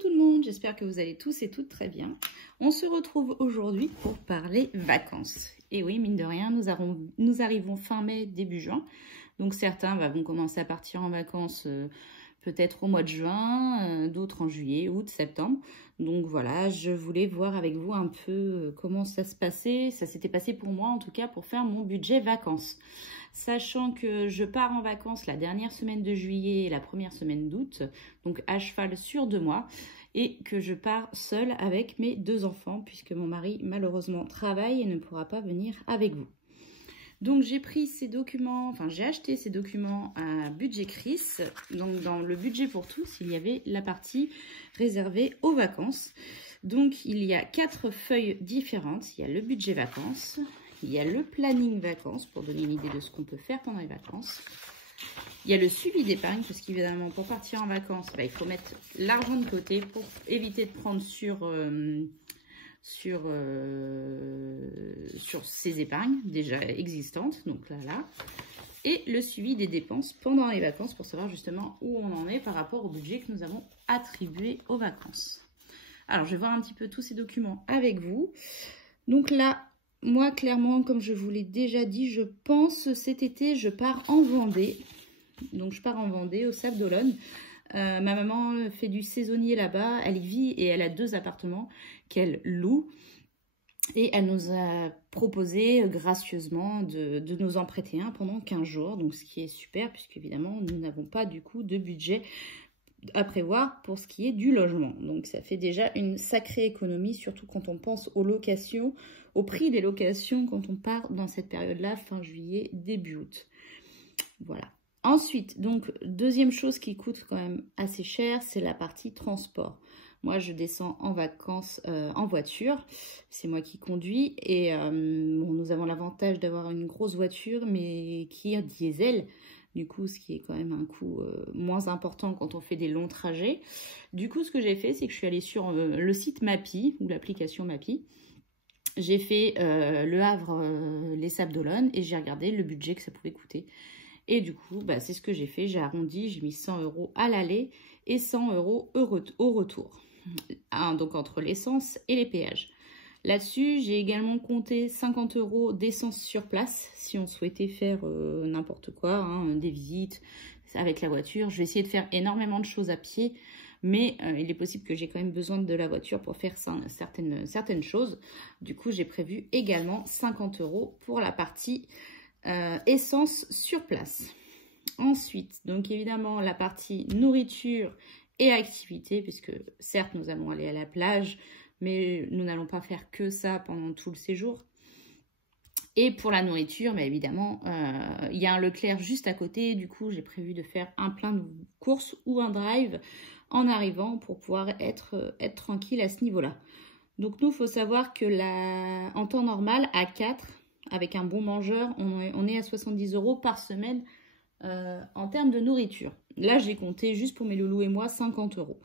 tout le monde, j'espère que vous allez tous et toutes très bien. On se retrouve aujourd'hui pour parler vacances. Et oui, mine de rien, nous arrivons fin mai, début juin. Donc certains vont commencer à partir en vacances peut-être au mois de juin, d'autres en juillet, août, septembre. Donc voilà, je voulais voir avec vous un peu comment ça se passait. Ça s'était passé pour moi en tout cas pour faire mon budget vacances. Sachant que je pars en vacances la dernière semaine de juillet et la première semaine d'août, donc à cheval sur 2 mois, et que je pars seule avec mes 2 enfants, puisque mon mari malheureusement travaille et ne pourra pas venir avec vous. Donc j'ai pris ces documents, j'ai acheté ces documents à Budget-Chris. Donc dans le budget pour tous, il y avait la partie réservée aux vacances. Donc il y a 4 feuilles différentes. Il y a le budget vacances. Il y a le planning vacances pour donner une idée de ce qu'on peut faire pendant les vacances. Il y a le suivi d'épargne parce qu'évidemment pour partir en vacances, il faut mettre l'argent de côté pour éviter de prendre sur ses épargnes déjà existantes. Donc là. Et le suivi des dépenses pendant les vacances pour savoir justement où on en est par rapport au budget que nous avons attribué aux vacances. Alors je vais voir un petit peu tous ces documents avec vous. Donc là, moi, clairement, comme je vous l'ai déjà dit, je pense cet été, je pars en Vendée. Donc, je pars en Vendée, au Sable d'Olonne. Ma maman fait du saisonnier là-bas. Elle y vit et elle a 2 appartements qu'elle loue. Et elle nous a proposé gracieusement de nous en prêter un pendant 15 jours. Donc, ce qui est super, puisqu'évidemment, nous n'avons pas du coup de budget à prévoir pour ce qui est du logement. Donc ça fait déjà une sacrée économie, surtout quand on pense aux locations, au prix des locations quand on part dans cette période-là, fin juillet, début août. Voilà. Ensuite, donc deuxième chose qui coûte quand même assez cher, c'est la partie transport. Moi, je descends en vacances en voiture. C'est moi qui conduis. Et nous avons l'avantage d'avoir une grosse voiture, mais qui est diesel. Du coup, ce qui est quand même un coût moins important quand on fait des longs trajets. Du coup, ce que j'ai fait, c'est que je suis allée sur le site Mappy, ou l'application Mappy. J'ai fait Le Havre, les Sables d'Olonne, et j'ai regardé le budget que ça pouvait coûter. Et du coup, c'est ce que j'ai fait. J'ai arrondi, j'ai mis 100 € à l'aller et 100 € au retour. Donc, entre l'essence et les péages. Là-dessus, j'ai également compté 50 € d'essence sur place si on souhaitait faire n'importe quoi, des visites avec la voiture. Je vais essayer de faire énormément de choses à pied, mais il est possible que j'ai quand même besoin de la voiture pour faire certaines choses. Du coup, j'ai prévu également 50 € pour la partie essence sur place. Ensuite, donc évidemment, la partie nourriture et activité, puisque certes, nous allons aller à la plage, mais nous n'allons pas faire que ça pendant tout le séjour. Et pour la nourriture, évidemment, il y a un Leclerc juste à côté. Du coup, j'ai prévu de faire un plein de courses ou un drive en arrivant pour pouvoir être tranquille à ce niveau-là. Donc, nous, il faut savoir que en temps normal, à 4, avec un bon mangeur, on est à 70 € par semaine en termes de nourriture. Là, j'ai compté juste pour mes loulous et moi 50 €.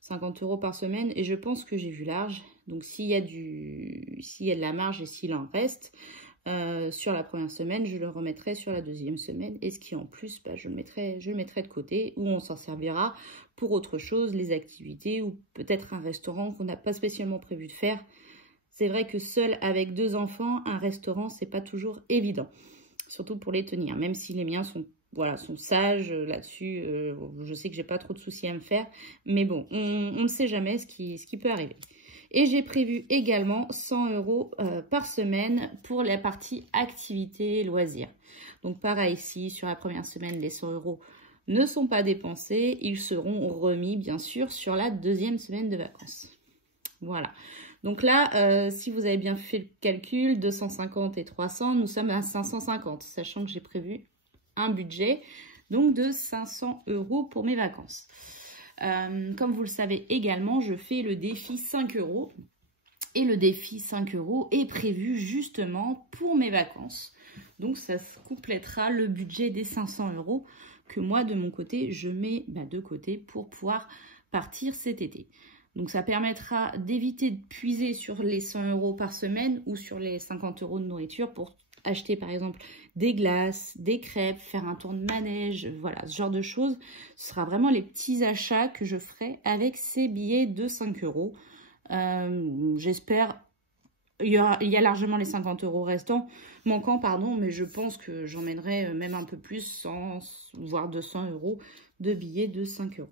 50 € par semaine et je pense que j'ai vu large. Donc s'il y a de la marge et s'il en reste sur la première semaine, je le remettrai sur la deuxième semaine et ce qui en plus, je le mettrai de côté ou on s'en servira pour autre chose, les activités ou peut-être un restaurant qu'on n'a pas spécialement prévu de faire. C'est vrai que seul avec 2 enfants, un restaurant, c'est pas toujours évident, surtout pour les tenir, même si les miens sont sages là-dessus. Je sais que j'ai pas trop de soucis à me faire. Mais bon, on ne sait jamais ce qui peut arriver. Et j'ai prévu également 100 € par semaine pour la partie activité et loisirs. Donc pareil, ici, sur la première semaine, les 100 € ne sont pas dépensés. Ils seront remis, bien sûr, sur la deuxième semaine de vacances. Voilà. Donc là, si vous avez bien fait le calcul, 250 et 300, nous sommes à 550, sachant que j'ai prévu un budget donc de 500 € pour mes vacances. Comme vous le savez également, je fais le défi 5 € et le défi 5 € est prévu justement pour mes vacances. Donc ça se complétera le budget des 500 € que moi de mon côté je mets de côté pour pouvoir partir cet été. Donc ça permettra d'éviter de puiser sur les 100 € par semaine ou sur les 50 € de nourriture pour acheter par exemple des glaces, des crêpes, faire un tour de manège, voilà, ce genre de choses. Ce sera vraiment les petits achats que je ferai avec ces billets de 5 €. J'espère, il y a largement les 50 € restants, manquants, pardon, mais je pense que j'emmènerai même un peu plus, 100, voire 200 € de billets de 5 €.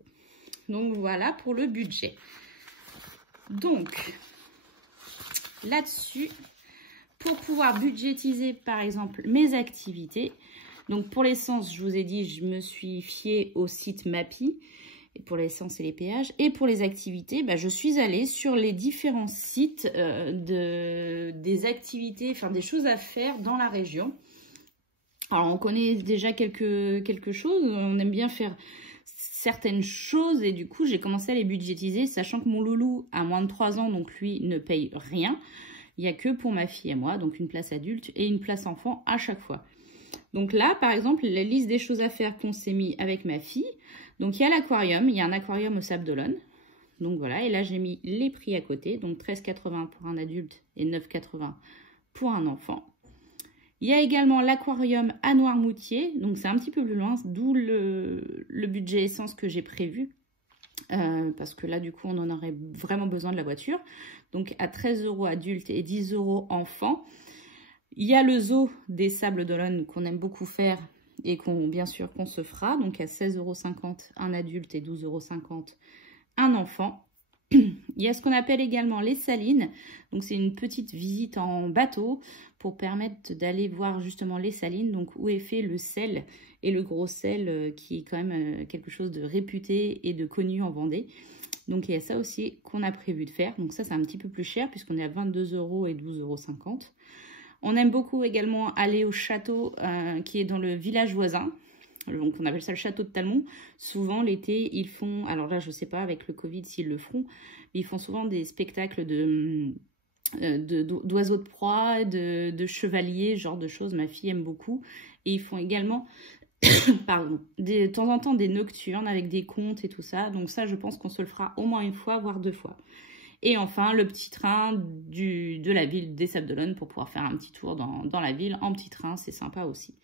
Donc voilà pour le budget. Donc là-dessus, pour pouvoir budgétiser par exemple mes activités, donc pour l'essence, je vous ai dit, je me suis fiée au site Mappy, et pour l'essence et les péages. Et pour les activités, je suis allée sur les différents sites des activités, enfin des choses à faire dans la région. Alors on connaît déjà quelque chose, on aime bien faire certaines choses et du coup j'ai commencé à les budgétiser, sachant que mon loulou a moins de 3 ans, donc lui ne paye rien. Il n'y a que pour ma fille et moi, donc une place adulte et une place enfant à chaque fois. Donc là, par exemple, la liste des choses à faire qu'on s'est mis avec ma fille. Donc il y a l'aquarium, il y a un aquarium au Sable d'Olonne. Donc voilà, et là j'ai mis les prix à côté. Donc 13,80 pour un adulte et 9,80 pour un enfant. Il y a également l'aquarium à Noirmoutier. Donc c'est un petit peu plus loin, d'où le budget essence que j'ai prévu. Parce que là du coup on en aurait vraiment besoin de la voiture. Donc à 13 € adulte et 10 € enfant. Il y a le zoo des Sables d'Olonne qu'on aime beaucoup faire et bien sûr qu'on se fera. Donc à 16,50 € un adulte et 12,50 € un enfant. Il y a ce qu'on appelle également les salines. Donc c'est une petite visite en bateau pour permettre d'aller voir justement les salines. Donc où est fait le sel et le gros sel qui est quand même quelque chose de réputé et de connu en Vendée. Donc il y a ça aussi qu'on a prévu de faire. Donc ça c'est un petit peu plus cher puisqu'on est à 22 € et 12,50 €. On aime beaucoup également aller au château qui est dans le village voisin. Donc on appelle ça le château de Talmont. Souvent l'été, ils font, alors là je ne sais pas avec le Covid s'ils le feront, mais ils font souvent des spectacles d'oiseaux de proie, de chevaliers, ce genre de choses. Ma fille aime beaucoup. Et ils font également, pardon, de temps en temps des nocturnes avec des contes et tout ça. Donc ça je pense qu'on se le fera au moins une fois, voire 2 fois. Et enfin, le petit train de la ville des Sables d'Olonne pour pouvoir faire un petit tour dans la ville en petit train. C'est sympa aussi.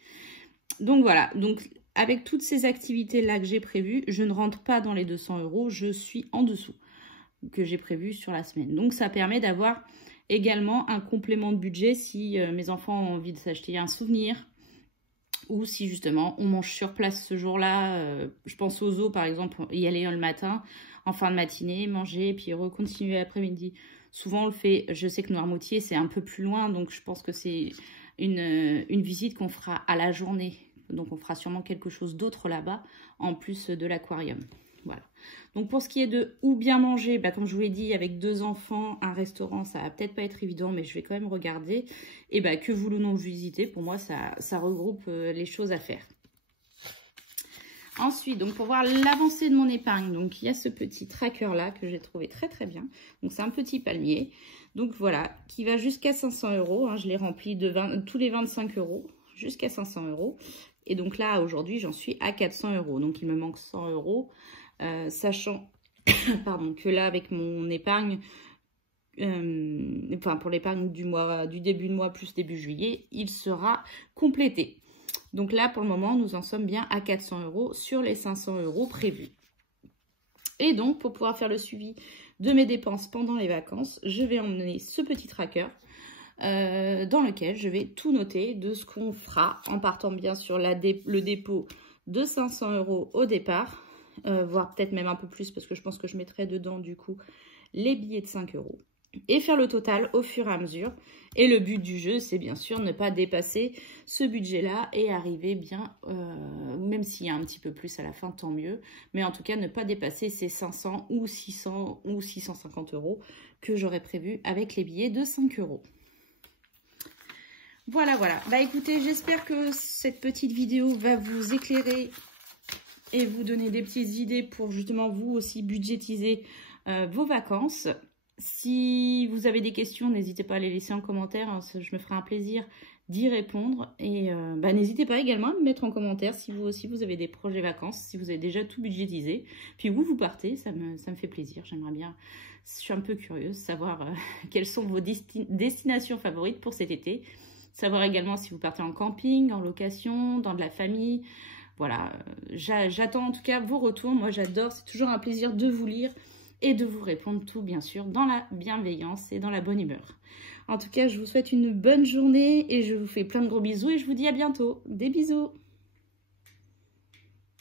Donc voilà. Donc avec toutes ces activités-là que j'ai prévues, je ne rentre pas dans les 200 €. Je suis en dessous que j'ai prévu sur la semaine. Donc ça permet d'avoir également un complément de budget si mes enfants ont envie de s'acheter un souvenir. Ou si justement on mange sur place ce jour-là, je pense aux zoo par exemple, y aller le matin, en fin de matinée, manger, puis recontinuer l'après-midi. Souvent on le fait, je sais que Noirmoutier c'est un peu plus loin, donc je pense que c'est une visite qu'on fera à la journée. Donc on fera sûrement quelque chose d'autre là-bas, en plus de l'aquarium. Voilà. Donc pour ce qui est de où bien manger, comme je vous l'ai dit, avec 2 enfants, un restaurant, ça va peut-être pas être évident, mais je vais quand même regarder. Et que vous ou non visiter, pour moi, ça regroupe les choses à faire. Ensuite, donc pour voir l'avancée de mon épargne, donc il y a ce petit tracker là que j'ai trouvé très très bien. Donc c'est un petit palmier. Donc voilà, qui va jusqu'à 500 €. Je l'ai rempli tous les 25 € jusqu'à 500 €. Et donc là, aujourd'hui, j'en suis à 400 €. Donc il me manque 100 €. Sachant pardon, que là avec mon épargne, pour l'épargne du début de mois plus début juillet, il sera complété. Donc là pour le moment nous en sommes bien à 400 € sur les 500 € prévus. Et donc pour pouvoir faire le suivi de mes dépenses pendant les vacances, je vais emmener ce petit tracker dans lequel je vais tout noter de ce qu'on fera en partant bien sûr le dépôt de 500 € au départ. Voire peut-être même un peu plus parce que je pense que je mettrai dedans du coup les billets de 5 € et faire le total au fur et à mesure. Et le but du jeu, c'est bien sûr ne pas dépasser ce budget-là et arriver bien, même s'il y a un petit peu plus à la fin, tant mieux, mais en tout cas ne pas dépasser ces 500 ou 600 ou 650 € que j'aurais prévu avec les billets de 5 €. Voilà, voilà. Écoutez, j'espère que cette petite vidéo va vous éclairer et vous donner des petites idées pour justement vous aussi budgétiser vos vacances. Si vous avez des questions, n'hésitez pas à les laisser en commentaire, hein, je me ferai un plaisir d'y répondre. Et n'hésitez pas également à me mettre en commentaire si vous aussi vous avez des projets vacances, si vous avez déjà tout budgétisé. Puis où vous partez, ça me fait plaisir, j'aimerais bien, je suis un peu curieuse de savoir quelles sont vos destinations favorites pour cet été. savoir également si vous partez en camping, en location, dans de la famille. Voilà, j'attends en tout cas vos retours. Moi, j'adore, c'est toujours un plaisir de vous lire et de vous répondre tout, bien sûr, dans la bienveillance et dans la bonne humeur. En tout cas, je vous souhaite une bonne journée et je vous fais plein de gros bisous et je vous dis à bientôt. Des bisous!